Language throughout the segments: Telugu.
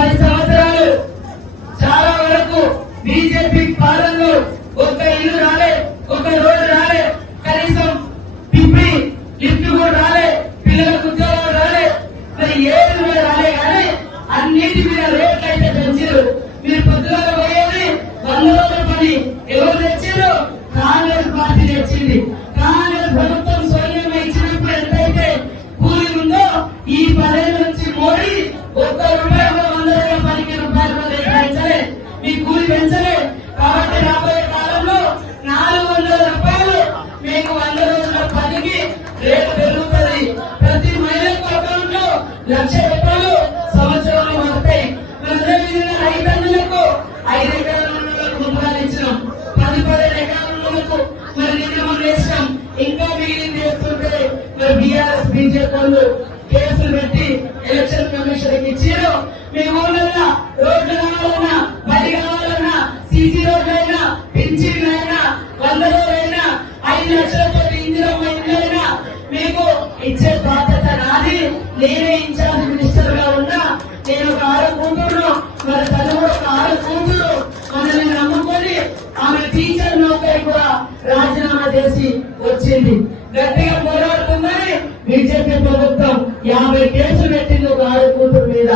10 సంవత్సరాలు చాలా వరకు బీజేపీ పాలనలో ఒక ఇల్లు రాలే, ఒక రోడ్డు రాలే, కనీసం పిప్పి లిఫ్ట్ కూడా రాలే, పిల్లలకు ఉద్యోగాలు రాలే, మరి ఏది కూడా రాలే. కానీ అన్నిటి మీద రేట్లు అయితే పెంచారు. మీరు పొద్దుగా పోయేది 100 రోజుల పని ఎవరు తెచ్చారు? కాంగ్రెస్ పార్టీ తెచ్చింది. కాంగ్రెస్ ప్రభుత్వం స్వయంగా ఇచ్చినప్పుడు ఎంతైతే కూలి ఉందో ఈ 10 నుంచి మోడీ ఒక్క రూపాయి 100 రోజుల పనికి రూపాయలు పెంచలే, మీ కూలి పెంచలే. కాబట్టి రాబోయే కాలంలో 400 రూపాయలు మీకు 100 రోజుల పనికి రేటు పెరుగుతుంది. ప్రతి మహిళకు అకౌంట్ లో 1,00,000 రూపాయలు సంవత్సరంలో వస్తాయి. అదేవిధంగా రైతన్నులకు 5 ఎకరాల రూపాయలు ఇచ్చినాం, 10 ఎకరాలకు మరి నిధులు వేసినాం. ఇంకా మిగిలింది చేస్తుంటే మరి బీఆర్ఎస్ బీజేపీ వాళ్ళు కేసులు పెట్టి ఎలక్షన్ కమిషన్ ఇచ్చారు. మీ ఊళ్ళో రోడ్లు కావాలన్నా, బడి కావాలన్నా, సీసీ రోడ్లైనా, పింఛన్లైనా, 100 రోజులైనా, 5 లక్షలతో ఇందిరమ్మ ఇళ్ళైనా మీకు ఇచ్చే బాధ్యత నాది. నేనే ఇన్ఛార్జ్ మినిస్టర్ గా ఉన్నా. నేను ఒక 6 కూతురు, మరి తను కూడా ఒక 6 కూతురు. మనల్ని నమ్ముకొని ఆమె టీచర్ నౌకరి కూడా రాజీనామా చేసి వచ్చింది. గట్టిగా పోరాడుతుందని బీజేపీ ప్రభుత్వం 50 కేసులు పెట్టింది ఒక 6 కూతురు మీద.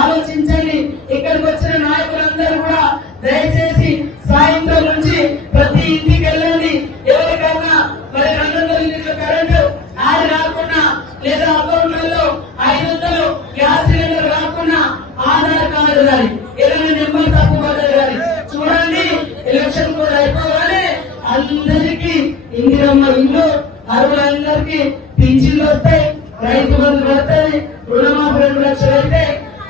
ఆలోచించండి. ఇక్కడికి వచ్చిన నాయకులందరూ కూడా దయచేసి సాయంత్రం నుంచి ప్రతి ఇంటికి వెళ్ళండి. ఎవరికైనా మరి 200 యూనిట్ల కరెంటు అది రాకుండా, లేదా అకౌంట్లలో 500 గ్యాస్ సిలిండర్ రాకుండా ఆధార్ కార్డు కానీ ఏదైనా నెంబర్ తప్పు పడ్డది కానీ చూడండి. ఎలక్షన్ కూడా అయిపోగానే అందరికీ ఇందిరమ్మ ఇల్లు, అరువులందరికీ పింఛన్లు వస్తాయి, రైతు బంధు వస్తాయి, రుణమాఫీ 2 లక్షలు అయితే,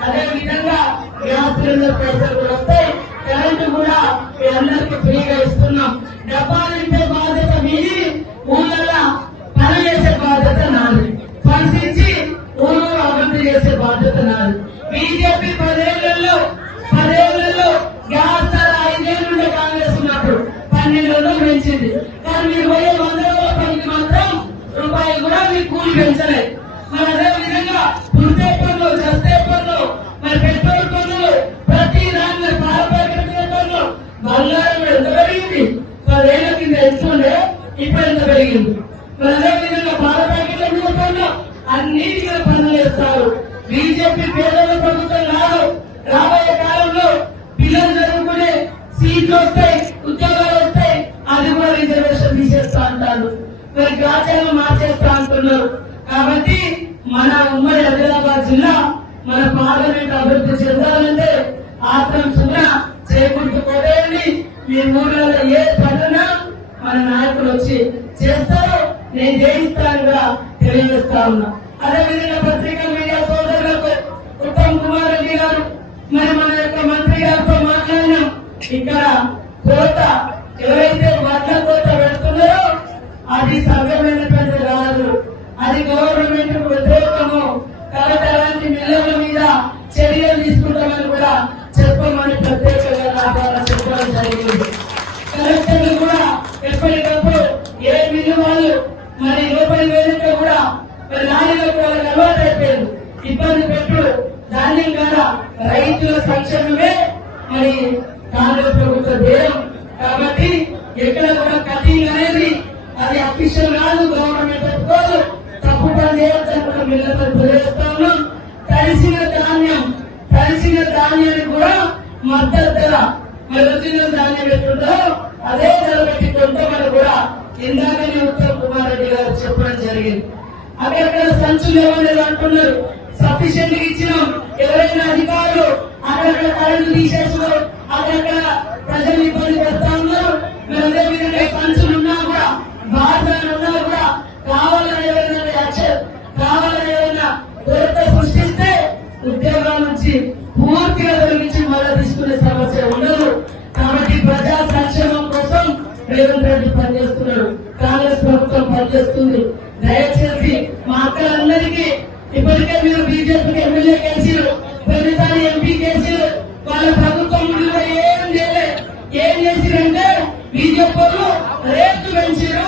అదే విధంగా గ్యాస్ సిలిండర్ పైసలు కూడా వస్తాయి. కరెంటు కూడా మీ అందరికీ ఫ్రీగా ఇస్తున్నాం. డబ్బాలు ఇచ్చే బాధ్యత మీది, ఊళ్ళలో పని చేసే బాధ్యత నాది, ఫండ్స్ ఇచ్చి ఊరు అభివృద్ధి చేసే బాధ్యత నాది. బీజేపీ 10 ఏళ్లలో గ్యాస్ ధర 5 ఏళ్ళు ఉండే కాంగ్రెస్ ఉన్నప్పుడు 1200 పెంచింది. కానీ మీరు పోయే 100 రోజుల పనికి మాత్రం రూపాయలు కూడా మీకు కూలి పెంచలేదు. మరి అదే విధంగా పుడితే పనులు, చస్తే పనులు, మరి పెట్రోల్ పనులు, ప్రతి దాని పారపరికల పనులు, బంగారం ఎంత పెరిగింది? 10 ఏళ్ల కింద ఎంత ఉండే, ఇప్పుడు ఎంత పెరిగింది? మరి అదే విధంగా పారపరికల పనులు అన్నిటికీ పనులు వేస్తారు. బీజేపీ పేదల ప్రభుత్వం కాదు. రాబోయే కాలంలో పిల్లలు చదువుకునే సీట్లు వస్తాయి, ఉద్యోగాలు వస్తాయి, అది కూడా రిజర్వేషన్ తీసేస్తా అంటారు. మరి రాజ్యాంగం మార్చేస్తా అంటున్నారు. కాబట్టి మన ఉమ్మడి ఆదిలాబాద్ జిల్లా, మన పార్లమెంట్ అభివృద్ధి చెందాలంటే ఆత్రం సున్నా చేకూర్చు పోదేయండి. మీ ఊర్లలో ఏ పనున్నా మన నాయకులు వచ్చి చేస్తారో నేను జయిస్తానుగా తెలియజేస్తా ఉన్నా. అదేవిధంగా పత్రికా మీడియా సోదరులకు ఉత్తమ్ కుమార్ రెడ్డి గారు మరి మన యొక్క మంత్రి గారితో మాట్లాడినాం. ఇక్కడ కోత ఎవరైతే వడ్ల కోత పెడుతున్నారో అది సవ్యమైనటువంటి రాదు, అది గవర్నమెంట్ వ్యతిరేకము. కాబట్టి అలాంటి మిల్లర్ల మీద చర్యలు తీసుకుంటామని కూడా చెప్పమని ప్రత్యేకంగా నా ద్వారా చెప్పడం జరిగింది. కలెక్టర్లు కూడా ఎప్పటికప్పుడు ఏ మిల్లు వాళ్ళు మరి రూపాయలు వేదిక కూడా మరి నాయకులకు వాళ్ళకి అలవాటు అయిపోయింది. ఇబ్బంది పెట్టు ధాన్యం కదా రైతుల సంక్షేమమే మరి కాంగ్రెస్ ప్రభుత్వ ధ్యేయం. కాబట్టి ఎక్కడ కూడా కటింగ్ అనేది అది అఫీషియల్ కాదు, గవర్నమెంట్ ఒప్పుకోదు. తప్పు పని చేయొచ్చు మిల్లతో తెలియజేస్తా ఉన్నాం. తడిసిన ధాన్యాన్ని కూడా మద్దతు ధర, మరి ఒరిజినల్ ధాన్యం ఎట్లుందో అదే ధర పెట్టి కొంటామని కూడా ఇందాకనే ఉత్తమ్ కుమార్ రెడ్డి గారు చెప్పడం జరిగింది. అక్కడక్కడ సంచులు ఏమనేది అంటున్నారు, సఫిషియెంట్ ఇచ్చినాం. ఎవరైనా అధికారులు అక్కడక్కడ కరెంటు తీసేస్తున్నారు, అక్కడక్కడ ప్రజలు ఇబ్బంది పెడతా ఉన్నారు. మరి అదే విధంగా సంచులు ఉన్నా కూడా, బాధ్యతలు ఉన్నా కూడా కావాలని ఎవరైనా యాక్షన్, కావాలని ఎవరైనా కొరత సృష్టిస్తే ఉద్యోగాల నుంచి పూర్తిగా తొలగించి మళ్ళీ తీసుకునే సమస్య ఉండదు. కాబట్టి ప్రజా సంక్షేమం కోసం రేవంత్ రెడ్డి పనిచేస్తున్నాడు, కాంగ్రెస్ ప్రభుత్వం పనిచేస్తుంది. దయచేసి మా అక్కలందరికీ ఇప్పటికే మీరు బీజేపీకి ఎమ్మెల్యే గెలిచారు, ప్రతిసారి ఎంపీ గెలిచారు, వాళ్ళ ప్రభుత్వం ఏం చేసిరంటే బీజేపీ రేట్లు పెంచారు,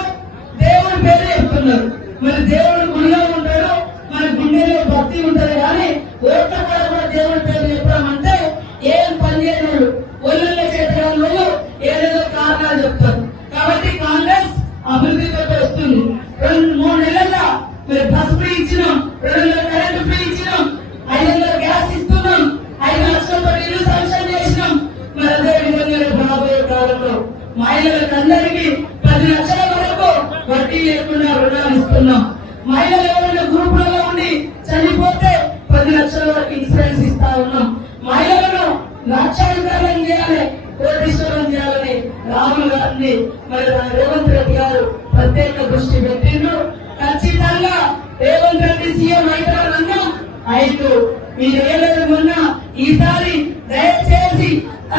దేవుడి పేరు చెప్తున్నారు. మరి దేవుడు గుడిలో ఉంటాడు, మన గుండెలో భక్తి ఉంటుంది, కానీ ఓట్ల కూడా దేవుడి పేరు చెప్పామంటే ఇచ్చినాం, 200 కరెంట్ ఫ్రీ ఇచ్చినాం, 500 గ్యాస్ ఇస్తున్నాం, 5 లక్షలతో ఇల్లు శాంక్షన్ చేసినాం. మరి అదే విధంగా రాబోయే కాలంలో మహిళలకు అందరికీ 10 లక్షల వరకు వడ్డీ లేకుండా రుణాలు ఇస్తున్నాం. మహిళలు ఎవరైనా గ్రూపులలో ఉండి చనిపోతే 10 లక్షల వరకు ఇన్సూరెన్స్ ఇస్తా ఉన్నాం. మహిళలను లక్షాధికారం చేయాలి, కోటీశ్వరం చేయాలని రాహుల్ గాంధీ మరి రేవంత్ రెడ్డి గారు ప్రత్యేక దృష్టి పెట్టిండ్రు. ఖచ్చితంగా రేవంత్ రెడ్డి సీఎం అవుతారన్నా అయితే మీరు ఏదైనా మొన్న ఈసారి దయచేసి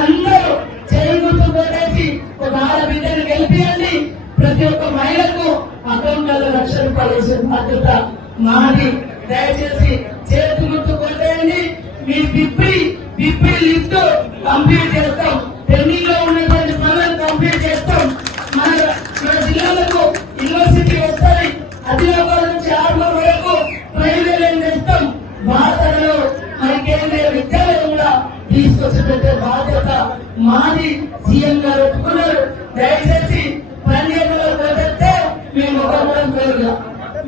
అందరూ చేరుకుంటూ కొట్టేసి ఒక ఆడబిడ్డను గెలిపియండి. ప్రతి ఒక్క మహిళకు అకౌంట్లలో ₹1,00,000 వేసే బాధ్యత మాది. దయచేసి చేతి గుర్తు కొట్టేయండి. మీ బిప్పి లిఫ్ట్ కంప్లీట్ చేస్తాం, పెండింగ్ లో ఉన్నటువంటి పనులను కంప్లీట్ చేస్తాం. మన జిల్లాలకు యూనివర్సిటీ వస్తుంది, ఆదిలాబాద్ నుంచి ఆర్మూర్ వరకు రైల్వే లైన్ తెస్తాం. భారతలో మన కేంద్రీయ విద్యాలయం కూడా తీసుకొచ్చేటట్టే బాధ్యత మాది. సీఎం గారు ఒప్పుకున్నారు. దయచేసి పనిచేయడంలో పోతే మేము ఒకరం పేరుగా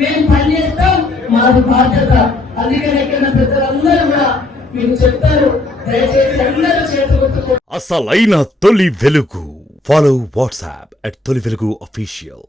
మేము పనిచేస్తాం, మాది బాధ్యత. అందుకని ఎక్కడ పెద్దలందరూ కూడా మీకు చెప్తారు. దయచేసి అందరూ చేతులు అసలైన తొలి వెలుగు. ఫాలో వాట్సాప్ @తొలి వెలుగు official.